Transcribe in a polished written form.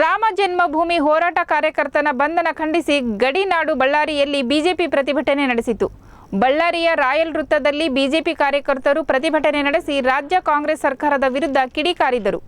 ರಾಮ ಜನ್ಮಭೂಮಿ ಹೋರಾಟ ಕಾರ್ಯಕರ್ತನ ಬಂಧನ ಖಂಡಿಸಿ ಗಡಿನಾಡು ಬಳ್ಳಾರಿಯಲ್ಲಿ ಬಿಜೆಪಿ ಪ್ರತಿಭಟನೆ ನಡೆಸಿತು. ಬಳ್ಳಾರಿಯ ರಾಯಲ್ ವೃತ್ತದಲ್ಲಿ ಬಿಜೆಪಿ ಕಾರ್ಯಕರ್ತರು ಪ್ರತಿಭಟನೆ ನಡೆಸಿ ರಾಜ್ಯ ಕಾಂಗ್ರೆಸ್ ಸರ್ಕಾರದ ವಿರುದ್ಧ ಕಿಡಿಕಾರಿದರು.